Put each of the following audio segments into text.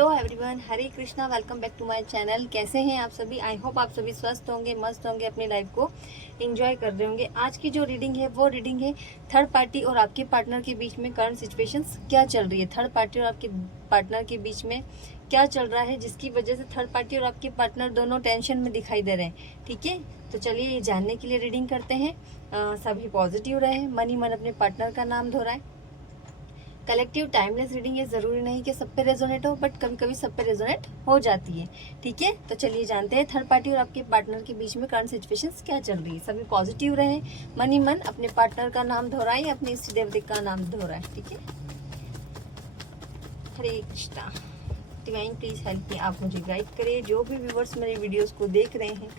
Hello everyone, Hare Krishna. Welcome back to my channel. कैसे हैं आप सभी? आई होप आप सभी स्वस्थ होंगे, मस्त होंगे, अपनी लाइफ को एंजॉय कर रहे होंगे। आज की जो रीडिंग है वो रीडिंग है थर्ड पार्टी और आपके पार्टनर के बीच में करंट सिचुएशंस क्या चल रही है। थर्ड पार्टी और आपके पार्टनर के बीच में क्या चल रहा है जिसकी वजह से थर्ड पार्टी और आपके पार्टनर दोनों टेंशन में दिखाई दे रहे हैं। ठीक है, तो चलिए ये जानने के लिए रीडिंग करते हैं। सभी पॉजिटिव रहे, मन ही मन अपने पार्टनर का नाम दोहराए। कलेक्टिव टाइमलेस रीडिंग है, जरूरी नहीं कि सब पे रेजोनेट हो, बट कभी कभी सब पे रेजोनेट हो जाती है। ठीक है, तो चलिए जानते हैं थर्ड पार्टी और आपके पार्टनर के बीच में करंट सिचुएशंस क्या चल रही है। सभी पॉजिटिव रहे, मन ही मन अपने पार्टनर का नाम दोहराए, अपने इष्ट देवता का नाम दोहराए। ठीक है, Hare Krishna. Divine please help me, आप मुझे गाइड करिए। जो भी व्यूवर्स मेरे वीडियोस को देख रहे हैं,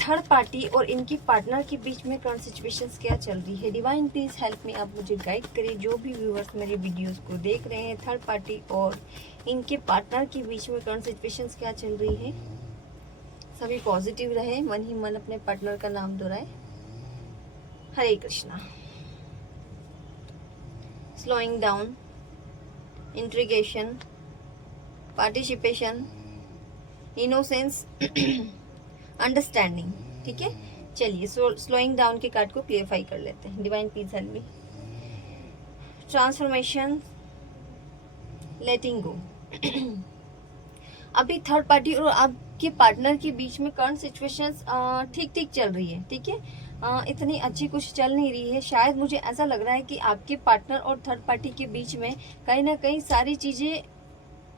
थर्ड पार्टी और इनकी पार्टनर के बीच में करंट सिचुएशंस क्या चल रही है। डिवाइन प्लीज हेल्प मी, आप मुझे गाइड करिए। जो भी व्यूअर्स मेरे वीडियोस को देख रहे हैं, थर्ड पार्टी और इनके पार्टनर के बीच में करंट सिचुएशंस क्या चल रही है। सभी पॉजिटिव रहे, मन ही मन अपने पार्टनर का नाम दोहराए। Hare Krishna. Slowing down, integration, participation, innocence, understanding. ठीक है, चलिए स्लोइंग डाउन के कार्ड को क्लियरफाई कर लेते हैं। Divine please help me. Transformation, letting go. अभी थर्ड पार्टी और आपके पार्टनर के बीच में करंट सिचुएशंस ठीक ठीक चल रही है। ठीक है, इतनी अच्छी कुछ चल नहीं रही है। शायद मुझे ऐसा लग रहा है कि आपके पार्टनर और थर्ड पार्टी के बीच में कहीं ना कहीं सारी चीजें,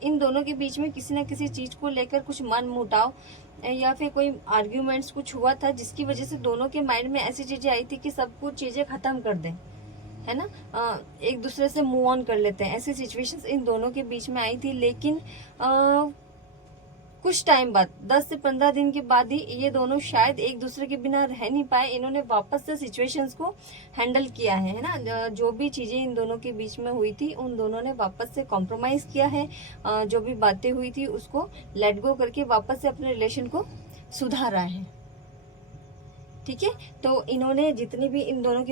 इन दोनों के बीच में किसी न किसी चीज को लेकर कुछ मन मुटाव या फिर कोई आर्ग्यूमेंट्स कुछ हुआ था, जिसकी वजह से दोनों के माइंड में ऐसी चीजें आई थी कि सब कुछ चीजें खत्म कर दें, है ना। एक दूसरे से मूव ऑन कर लेते हैं। ऐसी सिचुएशंस इन दोनों के बीच में आई थी, लेकिन कुछ टाइम बाद 10 से 15 दिन के बाद ही ये दोनों शायद एक दूसरे के बिना रह नहीं पाए। इन्होंने वापस से सिचुएशंस को हैंडल किया है ना। जो भी चीजें इन दोनों के बीच में हुई थी, उन दोनों ने वापस से कॉम्प्रोमाइज किया है। जो भी बातें हुई थी उसको लेट गो करके वापस से अपने रिलेशन को सुधारा है। ठीक है, तो इन्होंने जितनी भी इन दोनों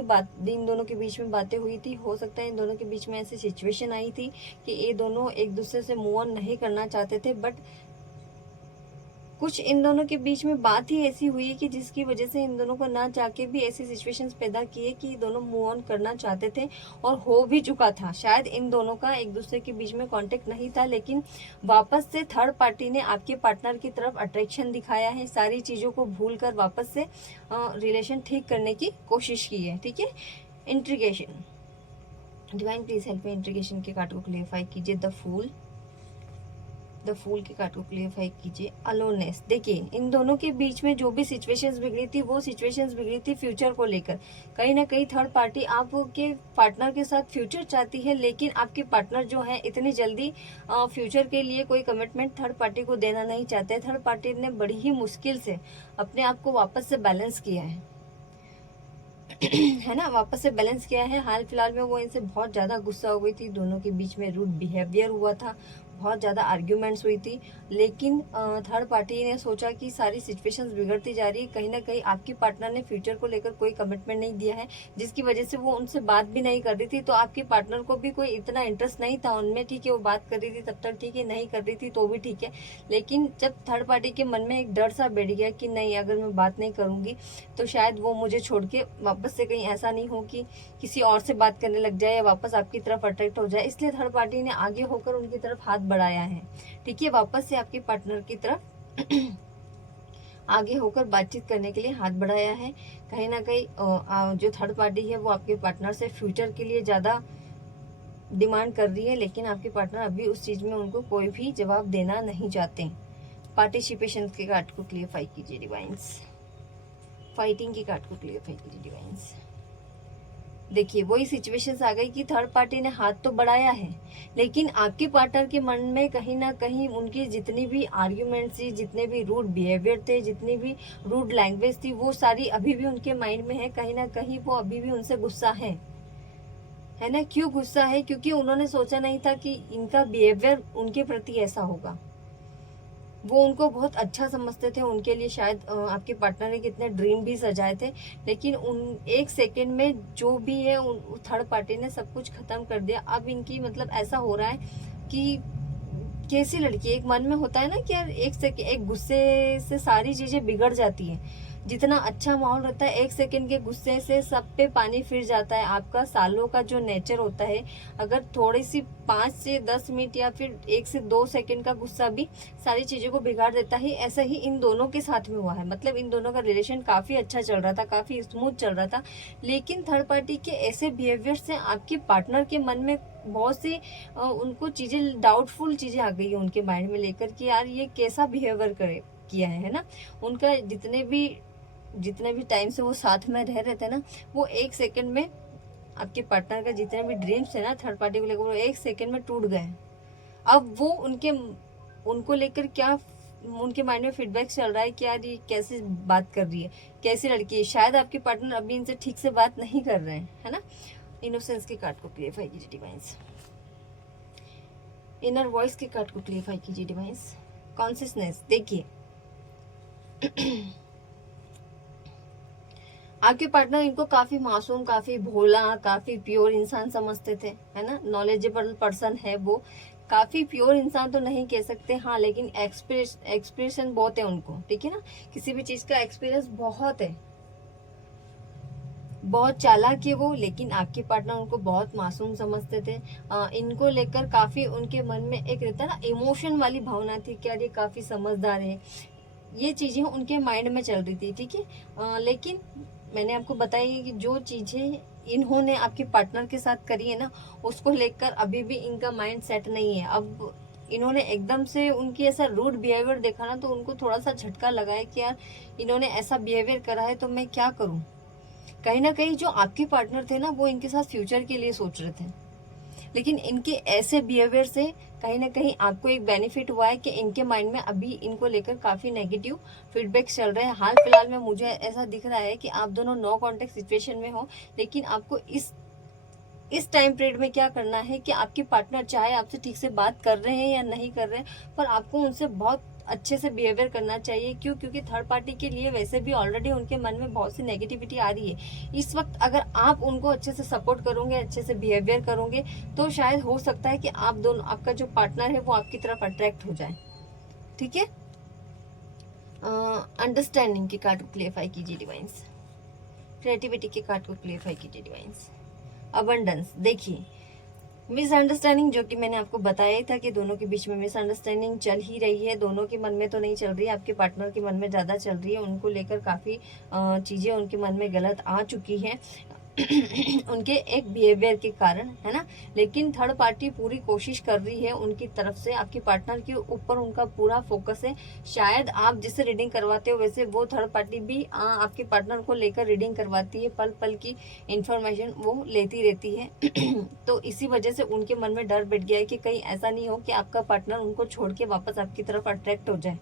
के बीच में बातें हुई थी, हो सकता है इन दोनों के बीच में ऐसी सिचुएशन आई थी कि ये दोनों एक दूसरे से मूव ऑन नहीं करना चाहते थे, बट कुछ इन दोनों के बीच में बात ही ऐसी हुई है कि जिसकी वजह से इन दोनों को ना चाहके भी ऐसी सिचुएशंस पैदा किए कि दोनों मूव ऑन करना चाहते थे और हो भी चुका था। शायद इन दोनों का एक दूसरे के बीच में कांटेक्ट नहीं था, लेकिन वापस से थर्ड पार्टी ने आपके पार्टनर की तरफ अट्रैक्शन दिखाया है। सारी चीजों को भूल कर वापस से रिलेशन ठीक करने की कोशिश की है। ठीक है, इंट्रिगेशन। डिवाइन प्लीज हेल्प मी, इंट्रिगेशन के कार्ड को क्लियरफाई कीजिए। द फूल के कार्ड को क्लियरफाई कीजिए। अलोननेस। देखिए, इन दोनों के बीच में जो भी सिचुएशंस बिगड़ी थी, वो सिचुएशंस बिगड़ी थी फ्यूचर को लेकर। कहीं ना कहीं थर्ड पार्टी आपके पार्टनर के साथ फ्यूचर चाहती है, लेकिन आपके पार्टनर जो है इतनी जल्दी फ्यूचर के लिए कोई कमिटमेंट थर्ड पार्टी को देना नहीं चाहते। थर्ड पार्टी ने बड़ी ही मुश्किल से अपने आप को वापस से बैलेंस किया है है ना, वापस से बैलेंस किया है। हाल फिलहाल में वो इनसे बहुत ज्यादा गुस्सा हो गई थी, दोनों के बीच में रूड बिहेवियर हुआ था, बहुत ज़्यादा आर्ग्यूमेंट्स हुई थी। लेकिन थर्ड पार्टी ने सोचा कि सारी सिचुएशंस बिगड़ती जा रही है, कहीं ना कहीं आपके पार्टनर ने फ्यूचर को लेकर कोई कमिटमेंट नहीं दिया है, जिसकी वजह से वो उनसे बात भी नहीं कर रही थी। तो आपके पार्टनर को भी कोई इतना इंटरेस्ट नहीं था उनमें। ठीक है, वो बात कर रही थी तब तक ठीक है, नहीं कर रही थी तो भी ठीक है। लेकिन जब थर्ड पार्टी के मन में एक डर सा बैठ गया कि नहीं, अगर मैं बात नहीं करूंगी तो शायद वो मुझे छोड़ के वापस से कहीं ऐसा नहीं हो कि किसी और से बात करने लग जाए या वापस आपकी तरफ अट्रैक्ट हो जाए, इसलिए थर्ड पार्टी ने आगे होकर उनकी तरफ हाथ बढ़ाया है। ठीक है, वापस से आपके पार्टनर की तरफ आगे होकर बातचीत करने के लिए हाथ बढ़ाया है। कहीं ना कहीं जो थर्ड पार्टी है वो आपके पार्टनर से फ्यूचर के लिए ज्यादा डिमांड कर रही है, लेकिन आपके पार्टनर अभी उस चीज में उनको कोई भी जवाब देना नहीं चाहते। पार्टिसिपेशन के कार्ड को क्लियरफाई कीजिए डिवाइंस। फाइटिंग की कार्ड को क्लियरफाई कीजिए डिवाइंस। देखिए, वही सिचुएशंस आ गई कि थर्ड पार्टी ने हाथ तो बढ़ाया है, लेकिन आपके पार्टनर के मन में कहीं ना कहीं उनकी जितनी भी आर्ग्यूमेंट्स थी, जितने भी रूड बिहेवियर थे, जितनी भी रूड लैंग्वेज थी, वो सारी अभी भी उनके माइंड में है। कहीं ना कहीं वो अभी भी उनसे गुस्सा है ना। क्यों गुस्सा है? क्योंकि उन्होंने सोचा नहीं था कि इनका बिहेवियर उनके प्रति ऐसा होगा। वो उनको बहुत अच्छा समझते थे, उनके लिए शायद आपके पार्टनर ने कितने ड्रीम भी सजाए थे, लेकिन उन एक सेकंड में जो भी है थर्ड पार्टी ने सब कुछ खत्म कर दिया। अब इनकी मतलब ऐसा हो रहा है कि कैसी लड़की, एक मन में होता है ना कि यार एक गुस्से से सारी चीजें बिगड़ जाती हैं। जितना अच्छा माहौल रहता है, एक सेकंड के गुस्से से सब पे पानी फिर जाता है। आपका सालों का जो नेचर होता है, अगर थोड़ी सी 5 से 10 मिनट या फिर 1 से 2 सेकंड का गुस्सा भी सारी चीजों को बिगाड़ देता है। ऐसा ही इन दोनों के साथ में हुआ है। मतलब इन दोनों का रिलेशन काफी अच्छा चल रहा था, काफी स्मूथ चल रहा था, लेकिन थर्ड पार्टी के ऐसे बिहेवियर से आपके पार्टनर के मन में बहुत सी उनको चीजें, डाउटफुल चीजें आ गई है उनके माइंड में लेकर कि यार ये कैसा बिहेवियर किया है ना। उनका जितने भी टाइम से वो साथ में रह रहे थे ना, वो एक सेकंड में आपके पार्टनर का जितने भी ड्रीम्स है ना थर्ड पार्टी को लेकर, वो एक सेकंड में टूट गए। अब वो उनको लेकर क्या उनके माइंड में फीडबैक चल रहा है कि यार ये कैसे बात कर रही है, कैसी लड़की है। शायद आपके पार्टनर अभी इनसे ठीक से बात नहीं कर रहे हैं, है ना। इनोसेंस के कार्ड को क्लियरफाई कीजिए डिवाइन्स। इनर वॉइस के कार्ड को क्लियरफाई कीजिए डिवाइन्स। कॉन्शियसनेस, देखिए आपके पार्टनर इनको काफी मासूम, काफी भोला, काफी प्योर इंसान समझते थे, है ना। नॉलेजेबल पर्सन है वो, काफी प्योर इंसान तो नहीं कह सकते, हाँ, लेकिन एक्सप्रेशन बहुत है उनको, ठीक है ना। किसी भी चीज का एक्सपीरियंस बहुत है, बहुत चालाक है वो। लेकिन आपके पार्टनर उनको बहुत मासूम समझते थे। इनको लेकर काफी उनके मन में एक रहता है ना, इमोशन वाली भावना थी कि यार ये काफी समझदार है। ये चीजें उनके माइंड में चल रही थी, ठीक है। लेकिन मैंने आपको बताई कि जो चीजें इन्होंने आपके पार्टनर के साथ करी है ना, उसको लेकर अभी भी इनका माइंड सेट नहीं है। अब इन्होंने एकदम से उनकी ऐसा रूड बिहेवियर देखा ना, तो उनको थोड़ा सा झटका लगा है कि यार इन्होंने ऐसा बिहेवियर करा है तो मैं क्या करूं। कहीं ना कहीं जो आपके पार्टनर थे ना, वो इनके साथ फ्यूचर के लिए सोच रहे थे, लेकिन इनके ऐसे बिहेवियर से कहीं ना कहीं आपको एक बेनिफिट हुआ है कि इनके माइंड में अभी इनको लेकर काफी नेगेटिव फीडबैक चल रहे हैं। हाल फिलहाल में मुझे ऐसा दिख रहा है कि आप दोनों नो कांटेक्ट सिचुएशन में हो, लेकिन आपको इस टाइम पीरियड में क्या करना है कि आपके पार्टनर चाहे आपसे ठीक से बात कर रहे हैं या नहीं कर रहे हैं, पर आपको उनसे बहुत अच्छे से बिहेवियर करना चाहिए। क्यों? क्योंकि थर्ड पार्टी के लिए वैसे भी ऑलरेडी उनके मन में बहुत सी नेगेटिविटी आ रही है। इस वक्त अगर आप उनको अच्छे से सपोर्ट करोगे, अच्छे से बिहेवियर करोगे, तो शायद हो सकता है कि आप दोनों, आपका जो पार्टनर है वो आपकी तरफ अट्रैक्ट हो जाए, ठीक है। अंडरस्टैंडिंग के कार्ड को क्लियरफाई कीजिए डिवाइन्स। क्रिएटिविटी के कार्ड को क्लियरफाई कीजिए डिवाइन्स। अबंडेंस, देखिए मिसअंडरस्टैंडिंग, जो कि मैंने आपको बताया था कि दोनों के बीच में मिसअंडरस्टैंडिंग चल ही रही है। दोनों के मन में तो नहीं चल रही है, आपके पार्टनर के मन में ज़्यादा चल रही है। उनको लेकर काफ़ी चीज़ें उनके मन में गलत आ चुकी हैं उनके एक बिहेवियर के कारण, है ना। लेकिन थर्ड पार्टी पूरी कोशिश कर रही है उनकी तरफ से, आपके पार्टनर के ऊपर उनका पूरा फोकस है। शायद आप जिससे रीडिंग करवाते हो, वैसे वो थर्ड पार्टी भी आपके पार्टनर को लेकर रीडिंग करवाती है। पल पल की इंफॉर्मेशन वो लेती रहती है तो इसी वजह से उनके मन में डर बैठ गया है कि कहीं ऐसा नहीं हो कि आपका पार्टनर उनको छोड़ के वापस आपकी तरफ अट्रैक्ट हो जाए,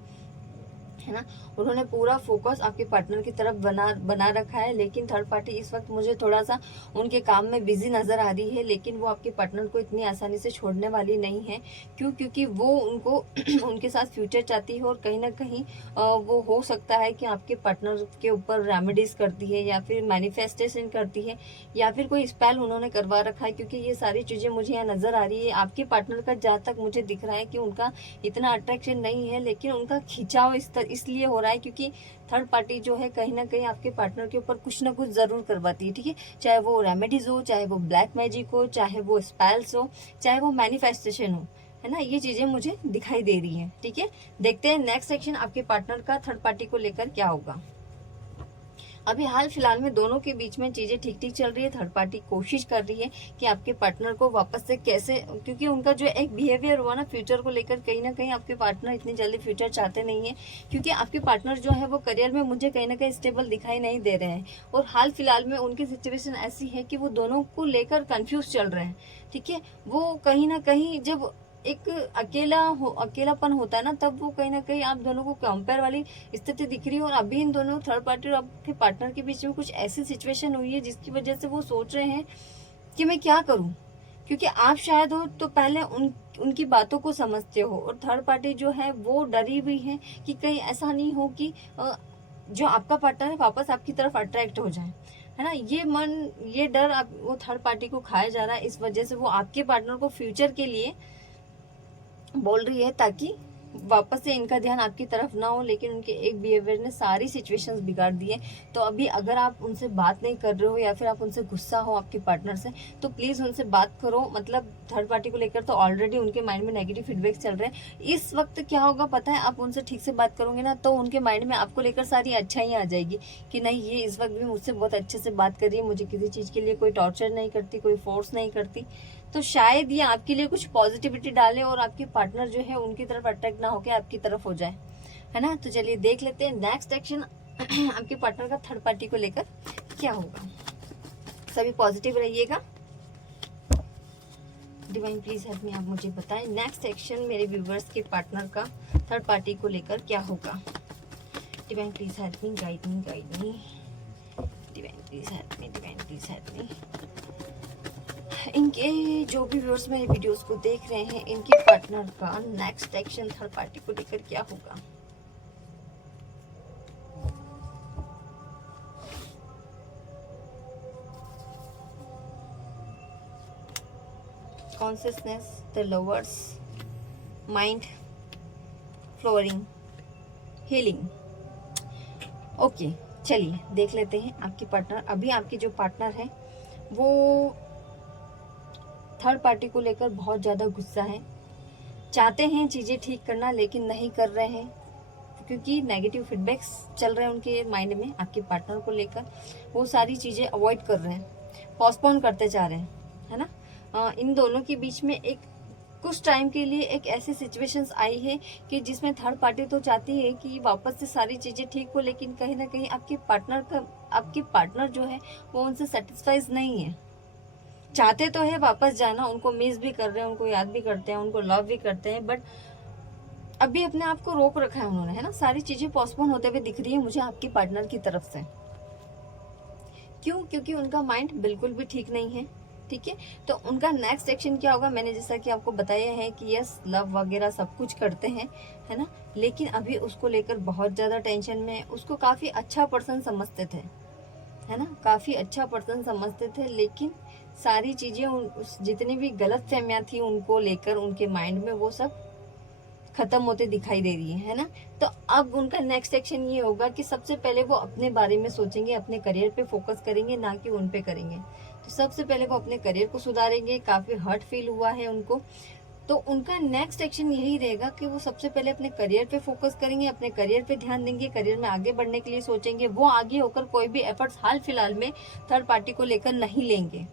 है ना। उन्होंने पूरा फोकस आपके पार्टनर की तरफ बना रखा है। लेकिन थर्ड पार्टी इस वक्त मुझे थोड़ा सा उनके काम में बिजी नजर आ रही है, लेकिन वो आपके पार्टनर को इतनी आसानी से छोड़ने वाली नहीं है। क्यों? क्योंकि वो उनको उनके साथ फ्यूचर चाहती है, और कहीं ना कहीं वो हो सकता है कि आपके पार्टनर के ऊपर रेमेडीज करती है, या फिर मैनिफेस्टेशन करती है, या फिर कोई स्पेल उन्होंने करवा रखा है। क्योंकि ये सारी चीजें मुझे यहाँ नजर आ रही है। आपके पार्टनर का जहाँ तक मुझे दिख रहा है कि उनका इतना अट्रैक्शन नहीं है, लेकिन उनका खिंचाव इसलिए हो रहा है क्योंकि थर्ड पार्टी जो है कहीं ना कहीं आपके पार्टनर के ऊपर कुछ ना कुछ जरूर करवाती है, ठीक है। चाहे वो रेमेडीज हो, चाहे वो ब्लैक मैजिक हो, चाहे वो स्पेल्स हो, चाहे वो मैनिफेस्टेशन हो, है ना। ये चीजें मुझे दिखाई दे रही हैं, ठीक है। देखते हैं नेक्स्ट सेक्शन आपके पार्टनर का थर्ड पार्टी को लेकर क्या होगा। अभी हाल फिलहाल में दोनों के बीच में चीजें ठीक ठीक चल रही है। थर्ड पार्टी कोशिश कर रही है कि आपके पार्टनर को वापस से कैसे, क्योंकि उनका जो एक बिहेवियर हुआ ना फ्यूचर को लेकर, कहीं ना कहीं आपके पार्टनर इतनी जल्दी फ्यूचर चाहते नहीं है। क्योंकि आपके पार्टनर जो है वो करियर में मुझे कहीं ना कहीं स्टेबल दिखाई नहीं दे रहे हैं, और हाल फिलहाल में उनकी सिचुएशन ऐसी है कि वो दोनों को लेकर कंफ्यूज चल रहे हैं, ठीक है। वो कहीं ना कहीं जब एक अकेलापन होता है ना, तब वो कहीं ना कहीं आप दोनों को कंपेयर वाली स्थिति दिख रही है। और अभी इन दोनों थर्ड पार्टी और आपके पार्टनर के बीच में कुछ ऐसी सिचुएशन हुई है जिसकी वजह से वो सोच रहे हैं कि मैं क्या करूं। क्योंकि आप शायद हो तो पहले उनकी बातों को समझते हो, और थर्ड पार्टी जो है वो डरी हुई है कि कहीं ऐसा नहीं हो कि जो आपका पार्टनर है वापस आपकी तरफ अट्रैक्ट हो जाए, है ना। ये डर वो थर्ड पार्टी को खाया जा रहा है। इस वजह से वो आपके पार्टनर को फ्यूचर के लिए बोल रही है ताकि वापस से इनका ध्यान आपकी तरफ ना हो, लेकिन उनके एक बिहेवियर ने सारी सिचुएशंस बिगाड़ दी है। तो अभी अगर आप उनसे बात नहीं कर रहे हो या फिर आप उनसे गुस्सा हो आपके पार्टनर से, तो प्लीज़ उनसे बात करो। मतलब थर्ड पार्टी को लेकर तो ऑलरेडी उनके माइंड में नेगेटिव फीडबैक चल रहे हैं। इस वक्त क्या होगा पता है, आप उनसे ठीक से बात करोगे ना, तो उनके माइंड में आपको लेकर सारी अच्छाइयाँ आ जाएगी कि नहीं, ये इस वक्त भी मुझसे बहुत अच्छे से बात कर रही है, मुझे किसी चीज़ के लिए कोई टॉर्चर नहीं करती, कोई फोर्स नहीं करती। तो शायद ये आपके लिए कुछ पॉजिटिविटी डाले और आपके पार्टनर जो है उनकी तरफ अट्रैक्ट ना होकर आपकी तरफ हो जाए, है ना। तो चलिए देख लेते हैं नेक्स्ट एक्शन आपके पार्टनर का थर्ड पार्टी को लेकर क्या होगा। सभी पॉजिटिव रहिएगा। डिवाइन प्लीज हेल्प मी, आप मुझे बताएं नेक्स्ट एक्शन मेरे व्यूवर्स के पार्टनर का थर्ड पार्टी को लेकर क्या होगा। Divine please help me, guide me, guide me. Divine please help me, divine please help मी। इनके जो भी व्यूअर्स मेरे वीडियोस को देख रहे हैं, इनके पार्टनर का नेक्स्ट एक्शन थर्ड पार्टी को लेकर क्या होगा। Consciousness, the lovers, mind, flooring, healing. Okay, चलिए देख लेते हैं आपके पार्टनर। अभी आपके जो पार्टनर है वो थर्ड पार्टी को लेकर बहुत ज़्यादा गुस्सा है, चाहते हैं चीज़ें ठीक करना लेकिन नहीं कर रहे हैं, क्योंकि नेगेटिव फीडबैक्स चल रहे हैं उनके माइंड में आपके पार्टनर को लेकर। वो सारी चीज़ें अवॉइड कर रहे हैं, पोस्टपोन करते जा रहे हैं, है ना। इन दोनों के बीच में एक कुछ टाइम के लिए एक ऐसी सिचुएशंस आई है कि जिसमें थर्ड पार्टी तो चाहती है कि वापस से सारी चीज़ें ठीक हो, लेकिन कहीं ना कहीं आपके पार्टनर जो है वो उनसे सेटिस्फाइज नहीं है। चाहते तो है वापस जाना, उनको मिस भी कर रहे हैं, उनको याद भी करते हैं, उनको लव भी करते हैं, बट अभी अपने आप को रोक रखा है उन्होंने, है ना। सारी चीजें पोस्टपोन होते हुए दिख रही है मुझे आपके पार्टनर की तरफ से। क्यों? क्योंकि उनका माइंड बिल्कुल भी ठीक नहीं है, ठीक है। तो उनका नेक्स्ट एक्शन क्या होगा, मैंने जैसा कि आपको बताया है कि यस, लव वगैरह सब कुछ करते हैं, है ना, लेकिन अभी उसको लेकर बहुत ज्यादा टेंशन में है। उसको काफी अच्छा पर्सन समझते थे, है ना, काफी अच्छा पर्सन समझते थे, लेकिन सारी चीजें जितनी भी गलत फहमियां थी उनको लेकर उनके माइंड में, वो सब खत्म होते दिखाई दे रही है ना। तो अब उनका नेक्स्ट एक्शन ये होगा कि सबसे पहले वो अपने बारे में सोचेंगे, अपने करियर पे फोकस करेंगे, ना कि उन पे करेंगे। तो सबसे पहले वो अपने करियर को सुधारेंगे। काफी हर्ट फील हुआ है उनको, तो उनका नेक्स्ट एक्शन यही रहेगा कि वो सबसे पहले अपने करियर पे फोकस करेंगे, अपने करियर पे ध्यान देंगे, करियर में आगे बढ़ने के लिए सोचेंगे। वो आगे होकर कोई भी एफर्ट्स हाल फिलहाल में थर्ड पार्टी को लेकर नहीं लेंगे।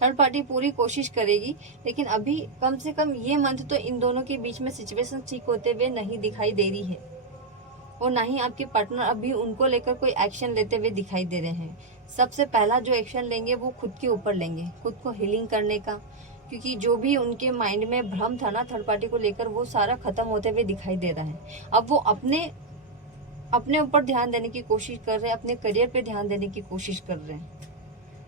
थर्ड पार्टी पूरी कोशिश करेगी, लेकिन अभी कम से कम ये मंथ तो इन दोनों के बीच में सिचुएशन ठीक होते हुए नहीं दिखाई दे रही है, और ना ही आपके पार्टनर अभी उनको लेकर कोई एक्शन लेते हुए दिखाई दे रहे हैं। सबसे पहला जो एक्शन लेंगे वो खुद के ऊपर लेंगे, खुद को हीलिंग करने का, क्योंकि जो भी उनके माइंड में भ्रम था ना थर्ड पार्टी को लेकर, वो सारा खत्म होते हुए दिखाई दे रहा है। अब वो अपने ऊपर ध्यान देने की कोशिश कर रहे हैं, अपने करियर पे ध्यान देने की कोशिश कर रहे हैं,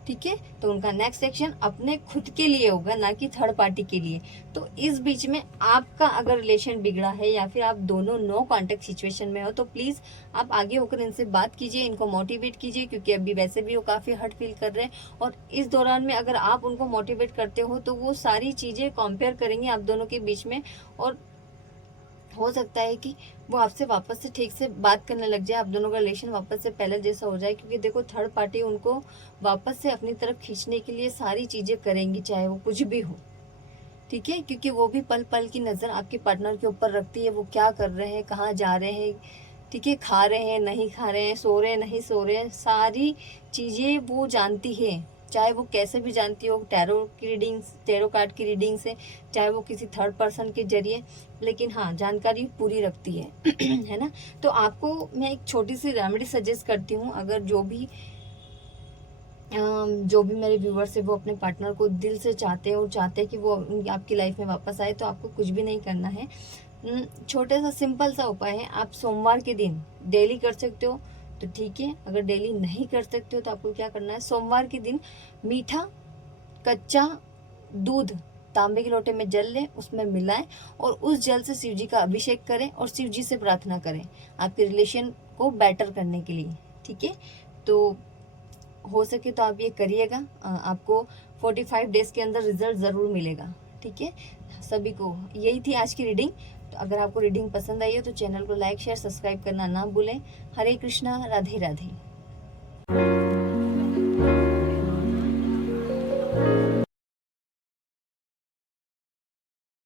ठीक है। तो उनका नेक्स्ट एक्शन अपने खुद के लिए होगा, ना कि थर्ड पार्टी के लिए। तो इस बीच में आपका अगर रिलेशन बिगड़ा है या फिर आप दोनों नो कांटेक्ट सिचुएशन में हो, तो प्लीज आप आगे होकर इनसे बात कीजिए, इनको मोटिवेट कीजिए, क्योंकि अभी वैसे भी वो काफी हर्ट फील कर रहे हैं। और इस दौरान में अगर आप उनको मोटिवेट करते हो तो वो सारी चीजें कंपेयर करेंगे आप दोनों के बीच में, और हो सकता है कि वो आपसे वापस से ठीक से बात करने लग जाए, आप दोनों का रिलेशन वापस से पहले जैसा हो जाए। क्योंकि देखो थर्ड पार्टी उनको वापस से अपनी तरफ खींचने के लिए सारी चीजें करेंगी, चाहे वो कुछ भी हो, ठीक है। क्योंकि वो भी पल पल की नजर आपके पार्टनर के ऊपर रखती है, वो क्या कर रहे हैं, कहाँ जा रहे हैं, ठीक है, खा रहे हैं नहीं खा रहे हैं, सो रहे हैं नहीं सो रहे हैं, सारी चीजें वो जानती है। चाहे वो कैसे भी जानती हो, टैरो कार्ड की रीडिंग से, चाहे वो किसी थर्ड पर्सन के जरिए, लेकिन हाँ जानकारी पूरी रखती है है ना। तो आपको मैं एक छोटी सी रेमेडी सजेस्ट करती हूँ। अगर जो भी मेरे व्यूवर्स है वो अपने पार्टनर को दिल से चाहते हैं और चाहते हैं कि वो आपकी लाइफ में वापस आए, तो आपको कुछ भी नहीं करना है। छोटे सा सिंपल सा उपाय है, आप सोमवार के दिन डेली कर सकते हो तो ठीक है, अगर डेली नहीं कर सकते हो तो आपको क्या करना है, सोमवार के दिन मीठा कच्चा दूध तांबे के लोटे में जल लें, उसमें मिलाएं और उस जल से शिव जी का अभिषेक करें और शिव जी से प्रार्थना करें आपके रिलेशन को बेटर करने के लिए, ठीक है। तो हो सके तो आप ये करिएगा, आपको 45 डेज के अंदर रिजल्ट ज़रूर मिलेगा, ठीक है। ठीक है, सभी को यही थी आज की रीडिंग। तो अगर आपको रीडिंग पसंद आई हो तो चैनल को लाइक शेयर सब्सक्राइब करना ना भूलें। हरे कृष्णा, राधे राधे।